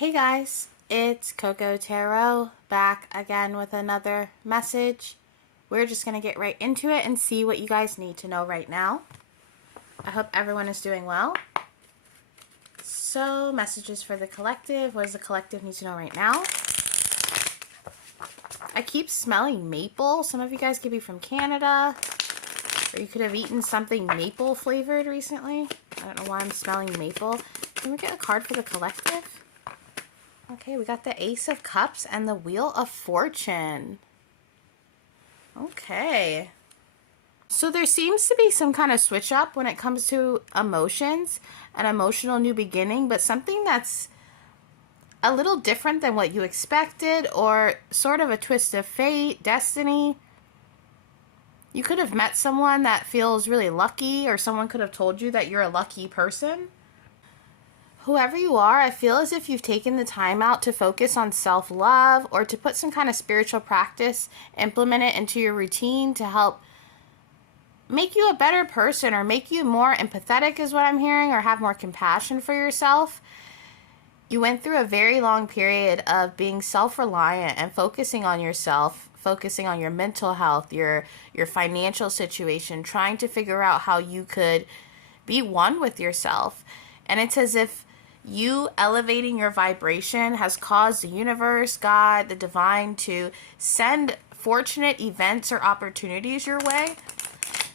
Hey guys, it's Coco Tarot back again with another message. We're just going to get right into it and see what you guys need to know right now. I hope everyone is doing well. So, messages for the collective. What does the collective need to know right now? I keep smelling maple. Some of you guys could be from Canada, or you could have eaten something maple flavored recently. I don't know why I'm smelling maple. Can we get a card for the collective? Okay, we got the Ace of Cups and the Wheel of Fortune. Okay. So there seems to be some kind of switch up when it comes to emotions, an emotional new beginning, but something that's a little different than what you expected, or sort of a twist of fate, destiny. You could have met someone that feels really lucky, or someone could have told you that you're a lucky person. Whoever you are, I feel as if you've taken the time out to focus on self-love or to put some kind of spiritual practice, implement it into your routine to help make you a better person or make you more empathetic is what I'm hearing, or have more compassion for yourself. You went through a very long period of being self-reliant and focusing on yourself, focusing on your mental health, your financial situation, trying to figure out how you could be one with yourself. And it's as if you elevating your vibration has caused the universe, God, the divine to send fortunate events or opportunities your way.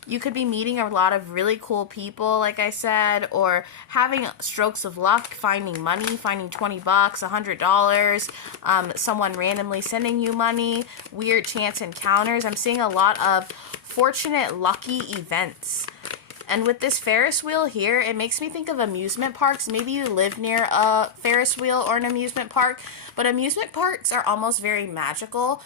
You could be meeting a lot of really cool people, like I said, or having strokes of luck, finding money, finding $20, $100, someone randomly sending you money, weird chance encounters. I'm seeing a lot of fortunate, lucky events. And with this Ferris wheel here, it makes me think of amusement parks. Maybe you live near a Ferris wheel or an amusement park, but amusement parks are almost very magical.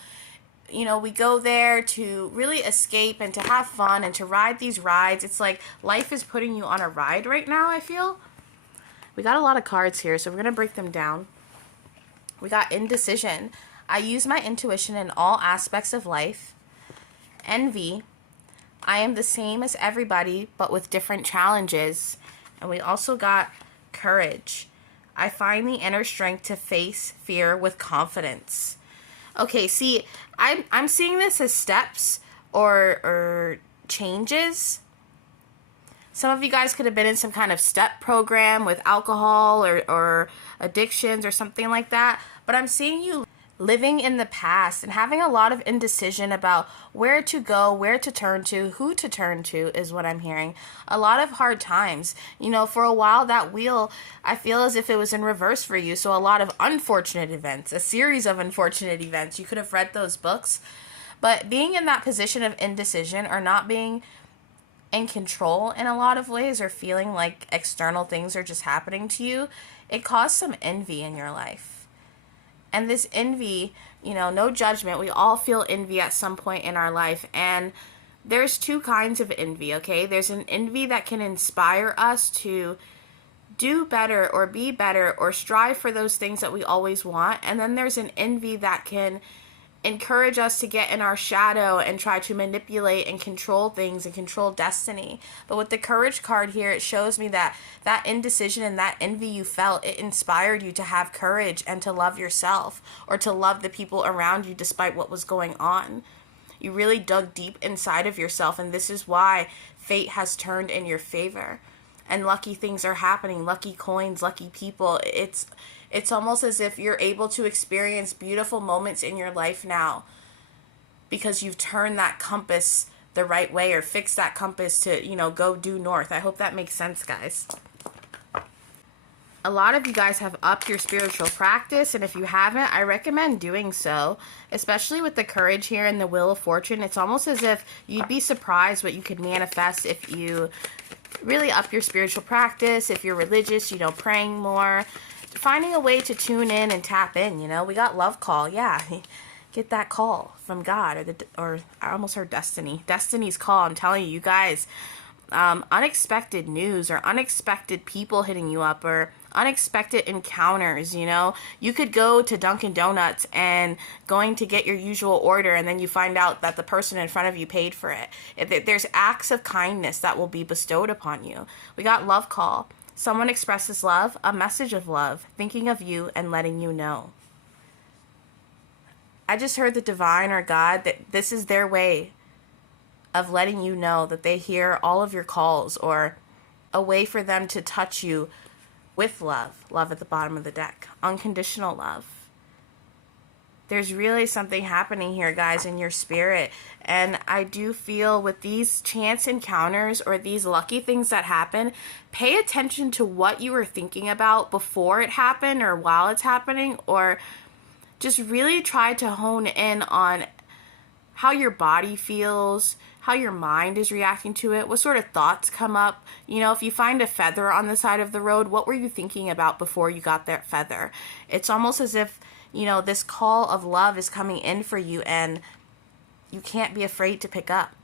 You know, we go there to really escape and to have fun and to ride these rides. It's like life is putting you on a ride right now, I feel. We got a lot of cards here, so we're going to break them down. We got indecision. I use my intuition in all aspects of life. Envy. I am the same as everybody, but with different challenges. And we also got courage. I find the inner strength to face fear with confidence. Okay, see, I'm seeing this as steps or changes. Some of you guys could have been in some kind of step program with alcohol or addictions or something like that. But I'm seeing you living in the past and having a lot of indecision about where to go, where to turn to, who to turn to is what I'm hearing. A lot of hard times. You know, for a while that wheel, I feel as if it was in reverse for you. So a lot of unfortunate events, a series of unfortunate events. You could have read those books. But being in that position of indecision or not being in control in a lot of ways, or feeling like external things are just happening to you, it caused some envy in your life. And this envy, you know, no judgment. We all feel envy at some point in our life. And there's two kinds of envy, okay? There's an envy that can inspire us to do better or be better or strive for those things that we always want. And then there's an envy that can encourage us to get in our shadow and try to manipulate and control things and control destiny. But with the courage card here, it shows me that that indecision and that envy you felt, it inspired you to have courage and to love yourself, or to love the people around you despite what was going on. You really dug deep inside of yourself, and this is why fate has turned in your favor. And lucky things are happening, lucky coins, lucky people. It's almost as if you're able to experience beautiful moments in your life now because you've turned that compass the right way, or fixed that compass to, you know, go due north. I hope that makes sense, guys. A lot of you guys have upped your spiritual practice, and if you haven't, I recommend doing so, especially with the courage here and the Wheel of Fortune. It's almost as if you'd be surprised what you could manifest if you really up your spiritual practice, if you're religious, you know, praying more, finding a way to tune in and tap in. You know, we got love call. Yeah, get that call from God, or I almost heard Destiny's call. I'm telling you, you guys, unexpected news or unexpected people hitting you up, or unexpected encounters. You know, you could go to Dunkin' Donuts and going to get your usual order, and then you find out that the person in front of you paid for it. There's acts of kindness that will be bestowed upon you. We got love call. Someone expresses love, a message of love, thinking of you and letting you know. I just heard the divine or God that this is their way of letting you know that they hear all of your calls, or a way for them to touch you with love. Love at the bottom of the deck. Unconditional love. There's really something happening here, guys, in your spirit. And I do feel with these chance encounters or these lucky things that happen, pay attention to what you were thinking about before it happened or while it's happening, or just really try to hone in on how your body feels, how your mind is reacting to it, what sort of thoughts come up. You know, if you find a feather on the side of the road, what were you thinking about before you got that feather? It's almost as if, you know, this call of love is coming in for you and you can't be afraid to pick up.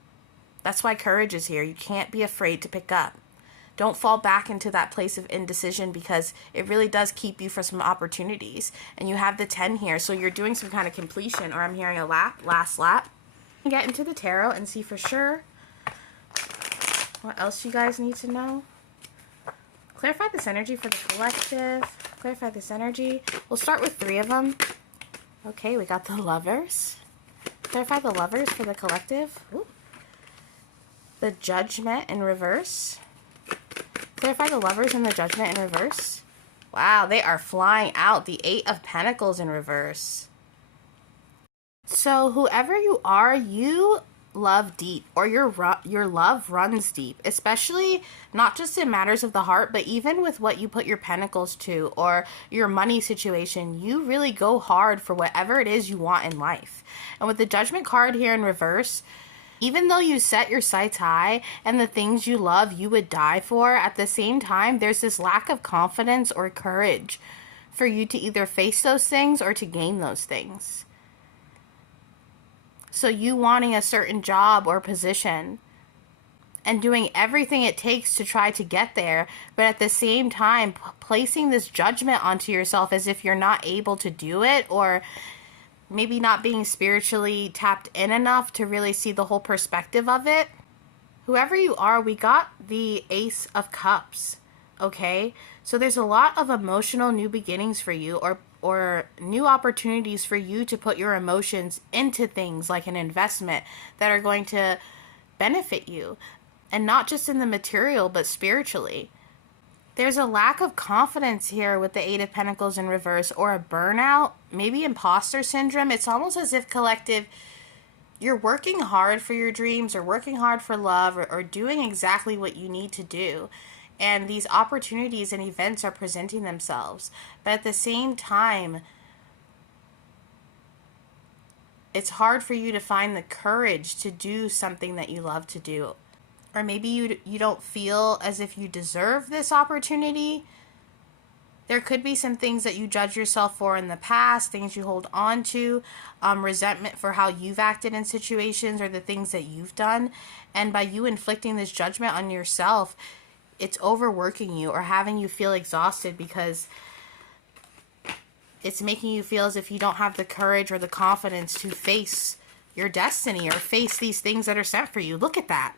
That's why courage is here. You can't be afraid to pick up. Don't fall back into that place of indecision, because it really does keep you from some opportunities. And you have the 10 here, so you're doing some kind of completion, or I'm hearing a last lap. Get into the tarot and see for sure what else you guys need to know. Clarify this energy for the collective. Clarify this energy. We'll start with 3 of them. Okay, we got the Lovers. Clarify the Lovers for the collective. Ooh. The Judgment in reverse. Clarify the Lovers and the Judgment in reverse. Wow, they are flying out. The 8 of Pentacles in reverse. So whoever you are, you love deep, or your love runs deep, especially not just in matters of the heart, but even with what you put your pentacles to, or your money situation. You really go hard for whatever it is you want in life. And with the Judgment card here in reverse, even though you set your sights high and the things you love you would die for, at the same time there's this lack of confidence or courage for you to either face those things or to gain those things. So you wanting a certain job or position and doing everything it takes to try to get there, but at the same time placing this judgment onto yourself as if you're not able to do it, or maybe not being spiritually tapped in enough to really see the whole perspective of it. Whoever you are, we got the Ace of Cups, okay? So there's a lot of emotional new beginnings for you, or new opportunities for you to put your emotions into things like an investment that are going to benefit you, and not just in the material, but spiritually. There's a lack of confidence here with the 8 of Pentacles in reverse, or a burnout, maybe imposter syndrome. It's almost as if, collective, you're working hard for your dreams, or working hard for love, or doing exactly what you need to do. And these opportunities and events are presenting themselves. But at the same time, it's hard for you to find the courage to do something that you love to do. Or maybe you don't feel as if you deserve this opportunity. There could be some things that you judge yourself for in the past, things you hold on to, resentment for how you've acted in situations or the things that you've done. And by you inflicting this judgment on yourself, it's overworking you or having you feel exhausted, because it's making you feel as if you don't have the courage or the confidence to face your destiny or face these things that are sent for you. Look at that.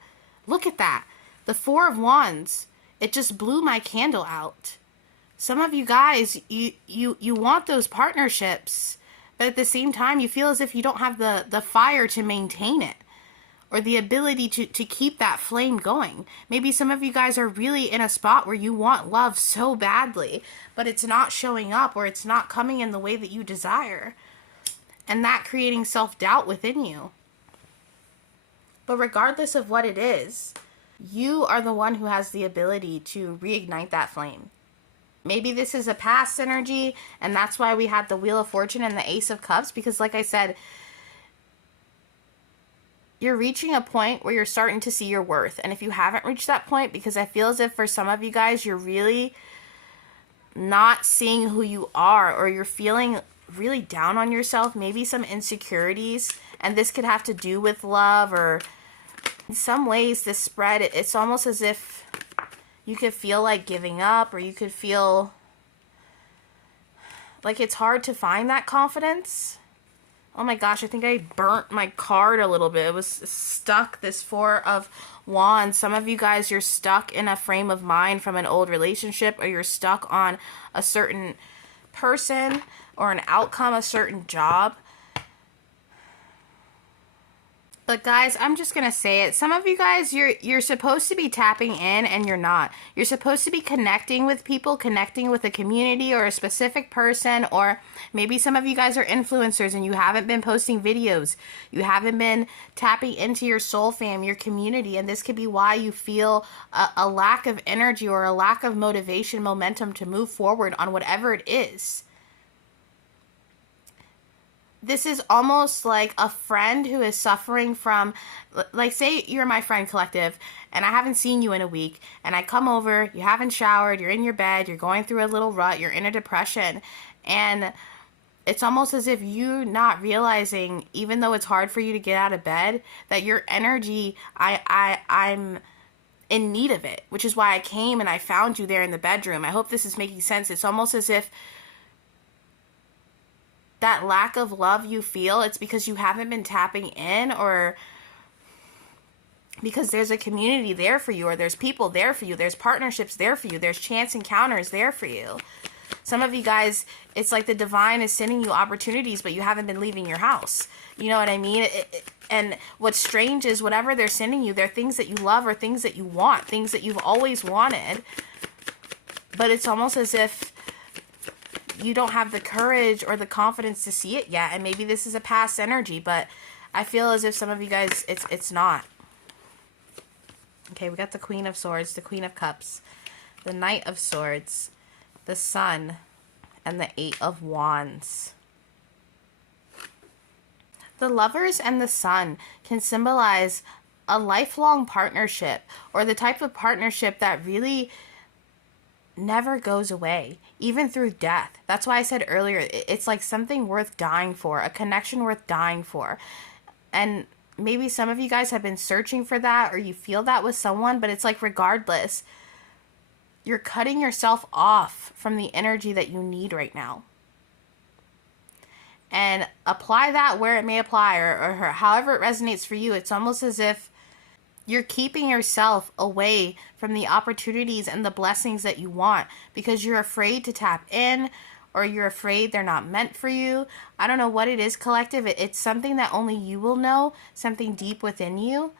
Look at that. The 4 of Wands. It just blew my candle out. Some of you guys, you want those partnerships, but at the same time, you feel as if you don't have the fire to maintain it, or the ability to keep that flame going. Maybe some of you guys are really in a spot where you want love so badly, but it's not showing up, or it's not coming in the way that you desire. And that creating self-doubt within you. But regardless of what it is, you are the one who has the ability to reignite that flame. Maybe this is a past energy, and that's why we had the Wheel of Fortune and the Ace of Cups, because like I said, you're reaching a point where you're starting to see your worth. And if you haven't reached that point, because I feel as if for some of you guys, you're really not seeing who you are, or you're feeling really down on yourself, maybe some insecurities, and this could have to do with love, or in some ways this spread, it's almost as if you could feel like giving up, or you could feel like it's hard to find that confidence. Oh my gosh, I think I burnt my card a little bit. It was stuck, this Four of Wands. Some of you guys, you're stuck in a frame of mind from an old relationship, or you're stuck on a certain person or an outcome, a certain job. But guys, I'm just gonna say it. Some of you guys, you're supposed to be tapping in and you're not. You're supposed to be connecting with people, connecting with a community or a specific person, or maybe some of you guys are influencers and you haven't been posting videos. You haven't been tapping into your soul fam, your community, and this could be why you feel a lack of energy or a lack of motivation, momentum to move forward on whatever it is. This is almost like a friend who is suffering from, like, say you're my friend collective and I haven't seen you in a week, and I come over, you haven't showered, you're in your bed, you're going through a little rut, you're in a depression, and it's almost as if you're not realizing, even though it's hard for you to get out of bed, that your energy, I'm in need of it, which is why I came and I found you there in the bedroom. I hope this is making sense. It's almost as if that lack of love you feel, it's because you haven't been tapping in, or because there's a community there for you, or there's people there for you, there's partnerships there for you, there's chance encounters there for you. Some of you guys, it's like the divine is sending you opportunities, but you haven't been leaving your house. You know what I mean? And what's strange is whatever they're sending you, they're things that you love or things that you want, things that you've always wanted. But it's almost as if you don't have the courage or the confidence to see it yet, and maybe this is a past energy, but I feel as if some of you guys, it's not. Okay, we got the Queen of Swords, the Queen of Cups, the Knight of Swords, the Sun, and the Eight of Wands. The Lovers and the Sun can symbolize a lifelong partnership, or the type of partnership that really never goes away, even through death. That's why I said earlier, it's like something worth dying for, a connection worth dying for. And maybe some of you guys have been searching for that, or you feel that with someone, but it's like regardless, you're cutting yourself off from the energy that you need right now. And apply that where it may apply, or however it resonates for you. It's almost as if you're keeping yourself away from the opportunities and the blessings that you want because you're afraid to tap in, or you're afraid they're not meant for you. I don't know what it is, collective. It's something that only you will know, something deep within you.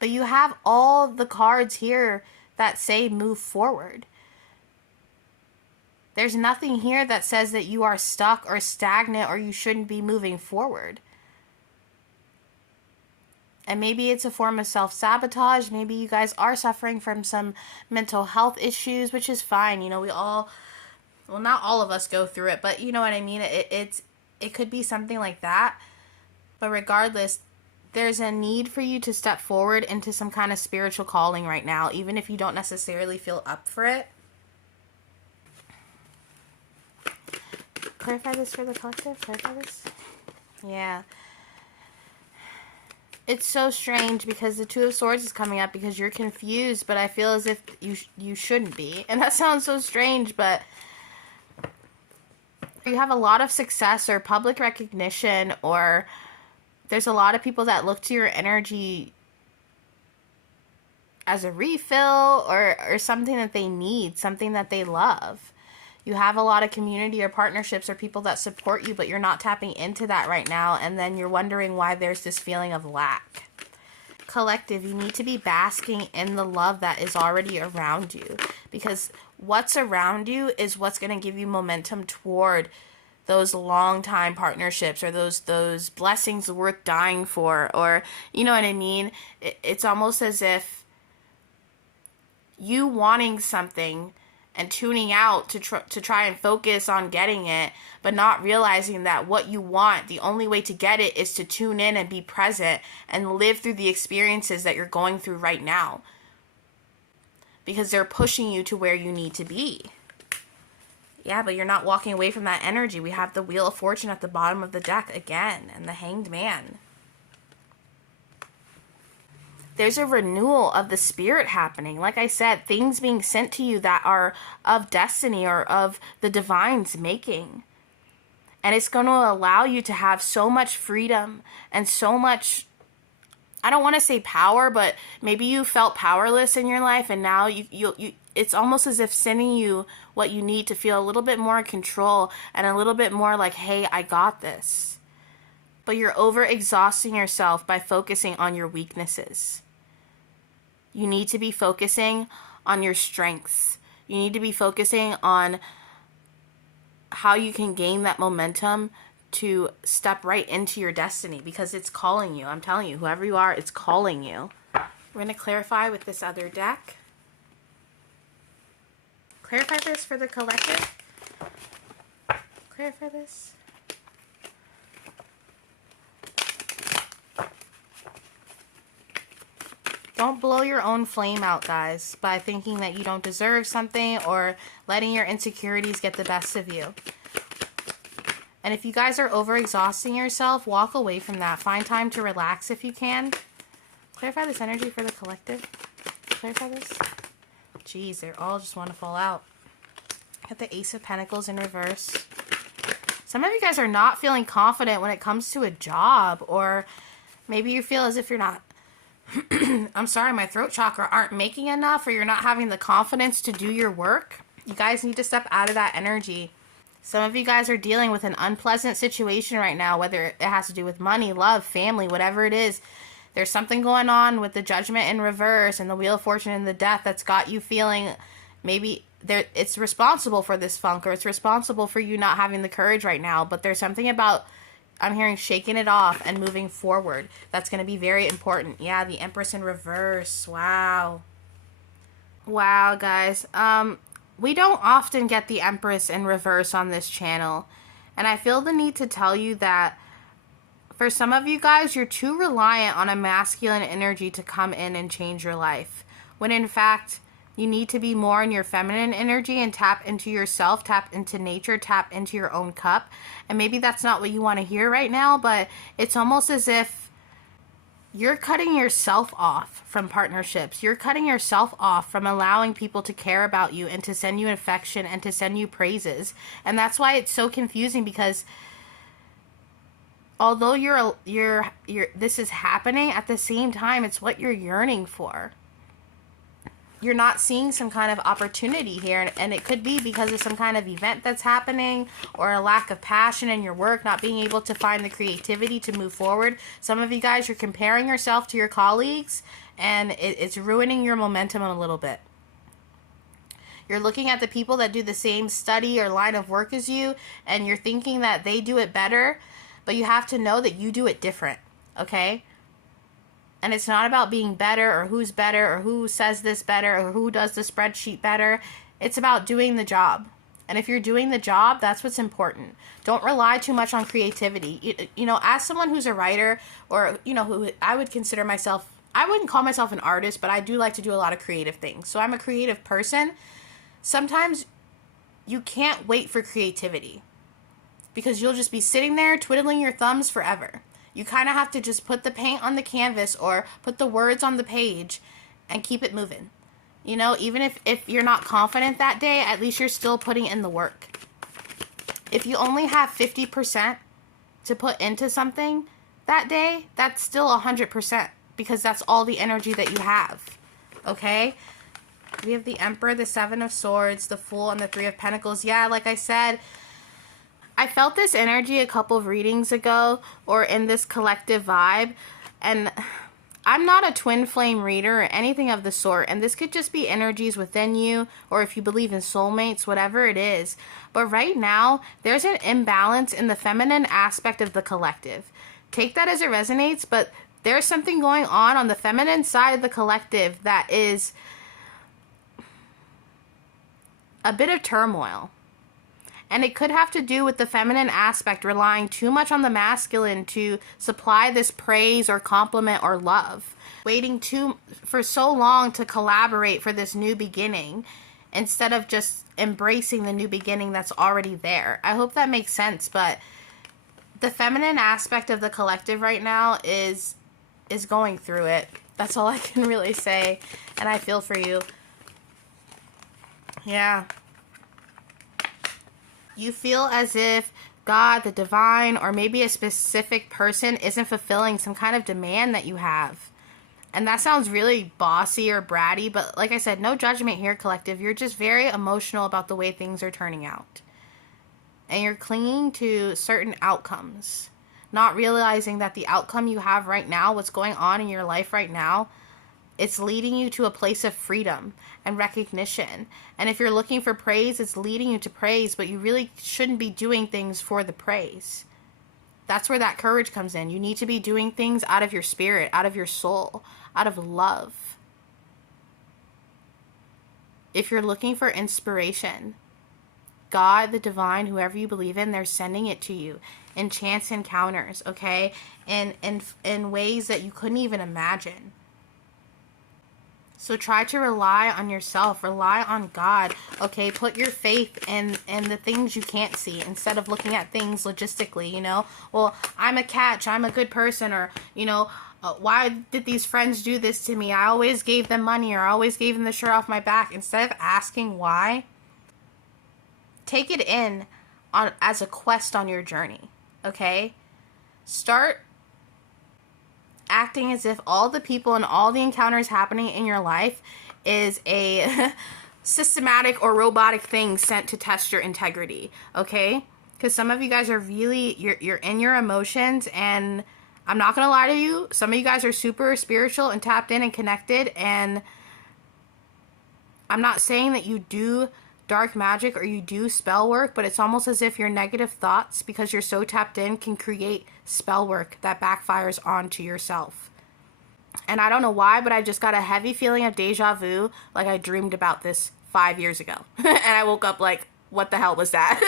But you have all the cards here that say move forward. There's nothing here that says that you are stuck or stagnant or you shouldn't be moving forward. And maybe it's a form of self-sabotage. Maybe you guys are suffering from some mental health issues, which is fine. You know, we all, well, not all of us go through it, but you know what I mean? It could be something like that. But regardless, there's a need for you to step forward into some kind of spiritual calling right now, even if you don't necessarily feel up for it. Clarify this for the collective? Clarify this? Yeah. It's so strange because the Two of Swords is coming up because you're confused, but I feel as if you shouldn't be. And that sounds so strange, but you have a lot of success or public recognition, or there's a lot of people that look to your energy as a refill or something that they need, something that they love. You have a lot of community or partnerships or people that support you, but you're not tapping into that right now, and then you're wondering why there's this feeling of lack. Collective, you need to be basking in the love that is already around you, because what's around you is what's going to give you momentum toward those long-time partnerships, or those blessings worth dying for, or you know what I mean? It's almost as if you wanting something and tuning out to try and focus on getting it, but not realizing that what you want, the only way to get it is to tune in and be present and live through the experiences that you're going through right now, because they're pushing you to where you need to be. Yeah, but you're not walking away from that energy. We have the Wheel of Fortune at the bottom of the deck again, and the Hanged Man. There's a renewal of the spirit happening. Like I said, things being sent to you that are of destiny or of the divine's making. And it's going to allow you to have so much freedom and so much, I don't want to say power, but maybe you felt powerless in your life, and now it's almost as if sending you what you need to feel a little bit more in control and a little bit more like, hey, I got this. But you're over-exhausting yourself by focusing on your weaknesses. You need to be focusing on your strengths. You need to be focusing on how you can gain that momentum to step right into your destiny, because it's calling you. I'm telling you, whoever you are, it's calling you. We're going to clarify with this other deck. Clarify this for the collective. Clarify this. Don't blow your own flame out, guys, by thinking that you don't deserve something or letting your insecurities get the best of you. And if you guys are overexhausting yourself, walk away from that. Find time to relax if you can. Clarify this energy for the collective. Clarify this. Jeez, they all just want to fall out. Got the Ace of Pentacles in reverse. Some of you guys are not feeling confident when it comes to a job, or maybe you feel as if you're not I'm sorry, my throat chakra aren't making enough, or you're not having the confidence to do your work. You guys need to step out of that energy. Some of you guys are dealing with an unpleasant situation right now, whether it has to do with money, love, family, whatever it is. There's something going on with the Judgment in reverse and the Wheel of Fortune and the Death that's got you feeling maybe it's responsible for this funk, or it's responsible for you not having the courage right now. But there's something about, I'm hearing, shaking it off and moving forward. That's going to be very important. Yeah, the Empress in reverse. Wow. Wow, guys. We don't often get the Empress in reverse on this channel. And I feel the need to tell you that for some of you guys, you're too reliant on a masculine energy to come in and change your life. When in fact, you need to be more in your feminine energy and tap into yourself, tap into nature, tap into your own cup. And maybe that's not what you want to hear right now, but it's almost as if you're cutting yourself off from partnerships. You're cutting yourself off from allowing people to care about you and to send you affection and to send you praises. And that's why it's so confusing, because although this is happening, at the same time, it's what you're yearning for. You're not seeing some kind of opportunity here, and it could be because of some kind of event that's happening, or a lack of passion in your work, not being able to find the creativity to move forward. Some of you guys are comparing yourself to your colleagues, and it's ruining your momentum a little bit. You're looking at the people that do the same study or line of work as you, and you're thinking that they do it better, but you have to know that you do it different, okay? And it's not about being better, or who's better, or who says this better, or who does the spreadsheet better. It's about doing the job. And if you're doing the job, that's what's important. Don't rely too much on creativity. You know, as someone who's a writer, or, you know, who I would consider myself, I wouldn't call myself an artist, but I do like to do a lot of creative things. So I'm a creative person. Sometimes you can't wait for creativity, because you'll just be sitting there twiddling your thumbs forever. You kind of have to just put the paint on the canvas or put the words on the page and keep it moving. You know, even if you're not confident that day, at least you're still putting in the work. If you only have 50% to put into something that day, that's still 100%, because that's all the energy that you have. Okay? We have the Emperor, the Seven of Swords, the Fool, and the Three of Pentacles. Yeah, like I said, I felt this energy a couple of readings ago, or in this collective vibe, and I'm not a twin flame reader or anything of the sort, and this could just be energies within you, or if you believe in soulmates, whatever it is. But right now, there's an imbalance in the feminine aspect of the collective. Take that as it resonates, but there's something going on the feminine side of the collective that is a bit of turmoil. And it could have to do with the feminine aspect relying too much on the masculine to supply this praise or compliment or love. Waiting for so long to collaborate for this new beginning, instead of just embracing the new beginning that's already there. I hope that makes sense, but the feminine aspect of the collective right now is going through it. That's all I can really say, and I feel for you. Yeah. You feel as if God, the divine, or maybe a specific person isn't fulfilling some kind of demand that you have. And that sounds really bossy or bratty, but like I said, no judgment here, collective. You're just very emotional about the way things are turning out. And you're clinging to certain outcomes, not realizing that the outcome you have right now, what's going on in your life right now, it's leading you to a place of freedom and recognition. And if you're looking for praise, it's leading you to praise, but you really shouldn't be doing things for the praise. That's where that courage comes in. You need to be doing things out of your spirit, out of your soul, out of love. If you're looking for inspiration, God, the divine, whoever you believe in, they're sending it to you in chance encounters, okay? In ways that you couldn't even imagine. So try to rely on yourself, rely on God, okay? Put your faith in the things you can't see instead of looking at things logistically, you know? Well, I'm a catch, I'm a good person, or, you know, why did these friends do this to me? I always gave them money, or I always gave them the shirt off my back. Instead of asking why, take it in as a quest on your journey, okay? Start acting as if all the people and all the encounters happening in your life is a systematic or robotic thing sent to test your integrity, okay? Because some of you guys are really, you're in your emotions, and I'm not going to lie to you, some of you guys are super spiritual and tapped in and connected, and I'm not saying that you do dark magic or you do spell work, but it's almost as if your negative thoughts, because you're so tapped in, can create spell work that backfires onto yourself. And I don't know why, but I just got a heavy feeling of deja vu, like I dreamed about this 5 years ago. And I woke up like, what the hell was that?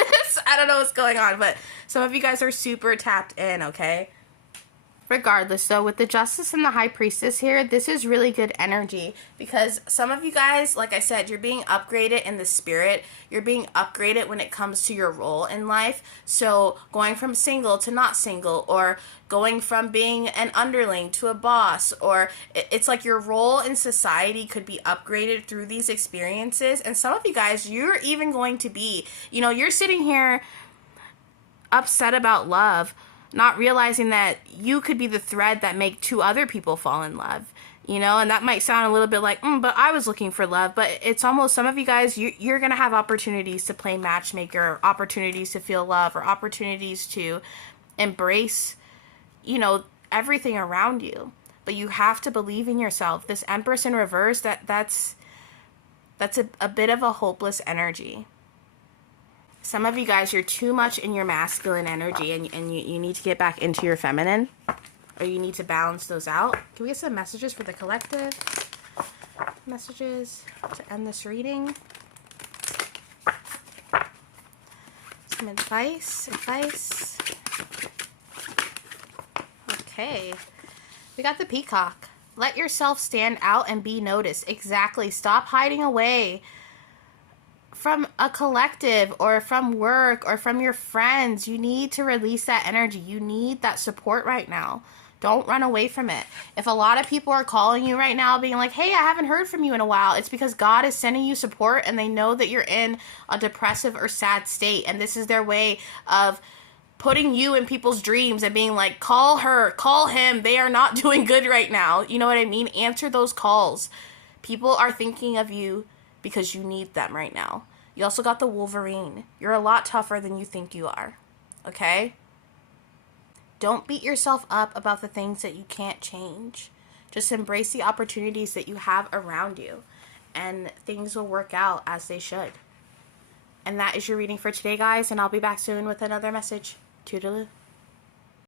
I don't know what's going on, but some of you guys are super tapped in, okay? Regardless, so with the Justice and the High Priestess here, this is really good energy, because some of you guys, like I said, you're being upgraded in the spirit. You're being upgraded when it comes to your role in life. So going from single to not single, or going from being an underling to a boss, or it's like your role in society could be upgraded through these experiences. And some of you guys, you're even going to be, you know, you're sitting here upset about love, not realizing that you could be the thread that make 2 other people fall in love, you know? And that might sound a little bit like, but I was looking for love. But it's almost, some of you guys, you're going to have opportunities to play matchmaker, opportunities to feel love, or opportunities to embrace, you know, everything around you. But you have to believe in yourself. This Empress in reverse, that's a bit of a hopeless energy. Some of you guys, you're too much in your masculine energy, and you need to get back into your feminine, or you need to balance those out. Can we get some messages for the collective? Messages to end this reading. Some advice. Okay. We got the Peacock. Let yourself stand out and be noticed. Exactly. Stop hiding away from a collective, or from work, or from your friends. You need to release that energy. You need that support right now. Don't run away from it. If a lot of people are calling you right now being like, hey, I haven't heard from you in a while, it's because God is sending you support, and they know that you're in a depressive or sad state, and this is their way of putting you in people's dreams and being like, call her, call him, they are not doing good right now. You know what I mean? Answer those calls. People are thinking of you because you need them right now. You also got the Wolverine. You're a lot tougher than you think you are, okay? Don't beat yourself up about the things that you can't change. Just embrace the opportunities that you have around you, and things will work out as they should. And that is your reading for today, guys, and I'll be back soon with another message. Toodaloo.